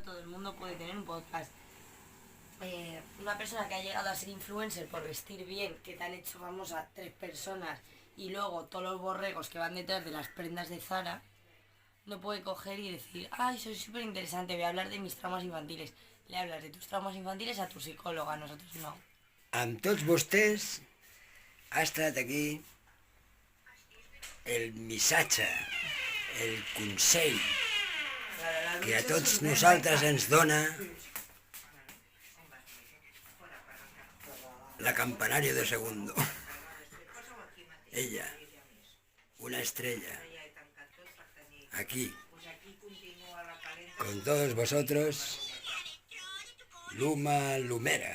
no todo el mundo puede tener un podcast. Una persona que ha llegado a ser influencer por vestir bien, que te han hecho famosa 3 personas, y luego todos los borregos que van detrás de las prendas de Zara, no puede coger y decir, ay, soy súper interesante, voy a hablar de mis traumas infantiles. Le hablas de tus traumas infantiles a tu psicóloga, a nosotros no. Amb tots vostès ha estat aquí el missatge, el consell que a tots nosaltres ens dona la Campanario de Segundo. Ella, una estrella, aquí, con todos vosotros, Luma Lumera.